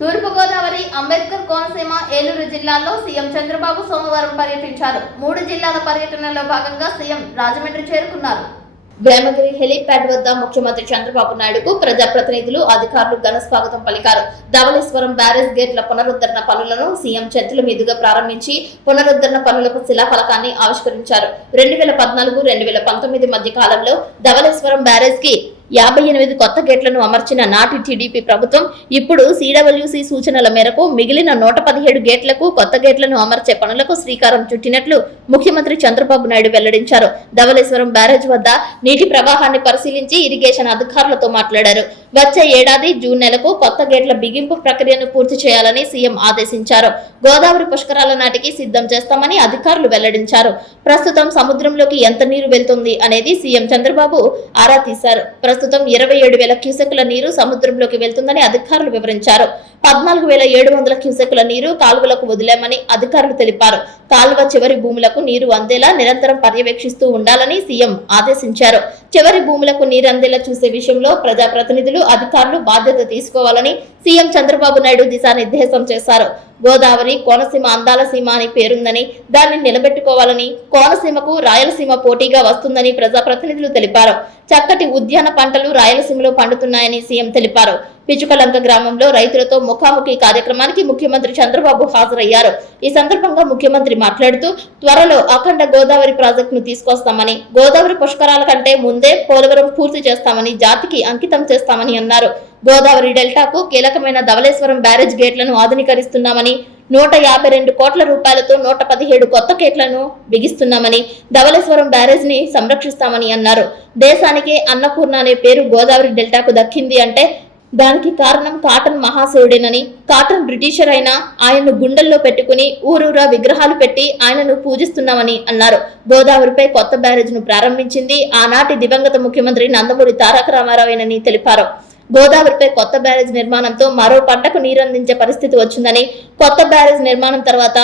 తూర్పుగోదావరి, అంబేద్కర్ కోనసీమ, ఏలూరు జిల్లాల్లో సీఎం చంద్రబాబు సోమవారం పర్యటించారు. 3 జిల్లాల పర్యటనలో భాగంగా సీఎం రాజమండ్రి చేరుకున్నారు. వేమగిరి హెలీప్యాడ్ వద్ద ముఖ్యమంత్రి చంద్రబాబు నాయుడుకు ప్రజాప్రతినిధులు, అధికారులు ఘన స్వాగతం పలికారు. ధవళేశ్వరం బ్యారేజ్ గేట్ల పునరుద్ధరణ పనులను సీఎం చేతుల మీదుగా ప్రారంభించి పునరుద్ధరణ పనులకు శిలాఫలకాన్ని ఆవిష్కరించారు. 2014-2019 మధ్య కాలంలో ధవళేశ్వరం బ్యారేజ్ కి 58 కొత్త గేట్లను అమర్చిన నాటి టీడీపీ ప్రభుత్వం ఇప్పుడు సిడబ్ల్యూసీ సూచనల మేరకు మిగిలిన 117 గేట్లకు కొత్త గేట్లను అమర్చే పనులకు శ్రీకారం చుట్టినట్లు ముఖ్యమంత్రి చంద్రబాబు నాయుడు వెల్లడించారు. ధవళేశ్వరం బ్యారేజ్ వద్ద నీటి ప్రవాహాన్ని పరిశీలించి ఇరిగేషన్ అధికారులతో మాట్లాడారు. వచ్చే ఏడాది జూన్ నెలకు కొత్త గేట్ల బిగింపు ప్రక్రియను పూర్తి చేయాలని సీఎం ఆదేశించారు. గోదావరి పుష్కరాల నాటికి సిద్ధం చేస్తామని అధికారులు వెల్లడించారు. ప్రస్తుతం సముద్రంలోకి ఎంత నీరు వెళ్తుంది అనేది సీఎం చంద్రబాబు ఆరా తీశారు. ప్రస్తుతం 27,000 క్యూసెక్కుల నీరు సముద్రంలోకి వెళ్తుందని అధికారులు వివరించారు. 14,700 క్యూసెక్కుల నీరు కాలువలకు వదిలామని అధికారులు తెలిపారు. కాలువ చివరి భూములకు నీరు అందేలా నిరంతరం పర్యవేక్షిస్తూ ఉండాలని సీఎం ఆదేశించారు. చివరి భూములకు నీరు అందేలా చూసే విషయంలో ప్రజాప్రతినిధులు, అధికారులు బాధ్యత తీసుకోవాలని సీఎం చంద్రబాబు నాయుడు దిశానిర్దేశం చేశారు. గోదావరి కోనసీమ అందాల సీమ అని పేరుందని దాన్ని నిలబెట్టుకోవాలని, కోనసీమకు రాయలసీమ పోటీగా వస్తుందని ప్రజాప్రతినిధులు తెలిపారు. చక్కటి ఉద్యాన పంటలు రాయలసీమలో పండుతున్నాయని సీఎం తెలిపారు. పిచుకలంక గ్రామంలో రైతులతో ముఖాముఖి కార్యక్రమానికి ముఖ్యమంత్రి చంద్రబాబు హాజరయ్యారు. ఈ సందర్భంగా ముఖ్యమంత్రి మాట్లాడుతూ త్వరలో అఖండ గోదావరి ప్రాజెక్టును తీసుకొస్తామని, గోదావరి పుష్కరాల కంటే ముందే పోలవరం పూర్తి చేస్తామని, జాతికి అంకితం చేస్తామని అన్నారు. గోదావరి డెల్టాకు కీలకమైన ధవళేశ్వరం బ్యారేజ్ గేట్లను ఆధునీకరిస్తున్నామని, 152 కోట్ల రూపాయలతో 117 కొత్త గేట్లను బిగిస్తున్నామని, ధవళేశ్వరం బ్యారేజ్ ని సంరక్షిస్తామని అన్నారు. దేశానికి అన్నపూర్ణ అనే పేరు గోదావరి డెల్టాకు దక్కింది అంటే దానికి కారణం కాటన్ మహాశయుడేనని, కాటన్ బ్రిటిషర్ అయినా ఆయన్ను గుండెల్లో పెట్టుకుని ఊరూరా విగ్రహాలు పెట్టి ఆయనను పూజిస్తున్నామని అన్నారు. గోదావరిపై కొత్త బ్యారేజ్ ను ప్రారంభించింది ఆనాటి దివంగత ముఖ్యమంత్రి నందమూరి తారక రామారావేనని తెలిపారు. గోదావరిపై కొత్త బ్యారేజ్ నిర్మాణంతో మరో పంటకు నీరందించే పరిస్థితి వచ్చిందని, కొత్త బ్యారేజ్ నిర్మాణం తర్వాత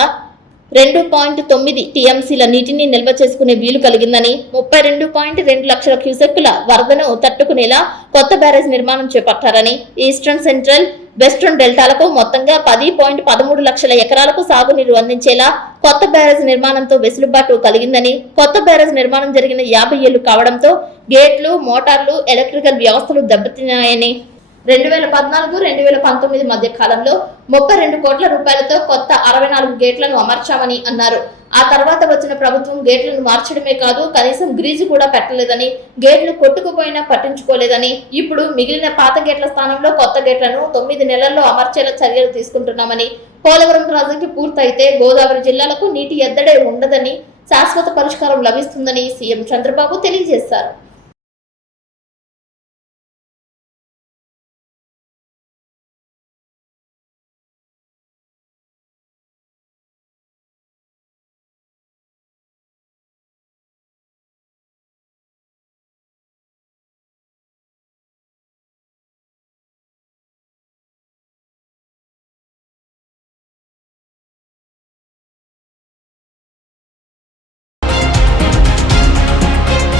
2.9 టీఎంసీల నీటిని నిల్వ చేసుకునే వీలు కలిగిందని, 32.2 లక్షల క్యూసెక్కుల వరదను తట్టుకునేలా కొత్త బ్యారేజ్ నిర్మాణం చేపట్టారని, ఈస్టర్న్, సెంట్రల్, వెస్ట్రన్ డెల్టాలకు మొత్తంగా 10.13 లక్షల ఎకరాలకు సాగునీరు అందించేలా కొత్త బ్యారేజ్ నిర్మాణంతో వెసులుబాటు కలిగిందని, కొత్త బ్యారేజ్ నిర్మాణం జరిగిన 50 ఏళ్లు కావడంతో గేట్లు, మోటార్లు, ఎలక్ట్రికల్ వ్యవస్థలు దెబ్బతిన్నాయని, 2014-2019 మధ్య కాలంలో 32 కోట్ల రూపాయలతో కొత్త 64 గేట్లను అమర్చామని అన్నారు. ఆ తర్వాత వచ్చిన ప్రభుత్వం గేట్లను మార్చడమే కాదు, కనీసం గ్రీజు కూడా పెట్టలేదని, గేట్లు కొట్టుకుపోయినా పట్టించుకోలేదని, ఇప్పుడు మిగిలిన పాత గేట్ల స్థానంలో కొత్త గేట్లను 9 నెలల్లో అమర్చేలా చర్యలు తీసుకుంటున్నామని, పోలవరం ప్రాజెక్టు పూర్తయితే గోదావరి జిల్లాలకు నీటి ఎద్దడే ఉండదని, శాశ్వత పరిష్కారం లభిస్తుందని సీఎం చంద్రబాబు తెలియజేశారు.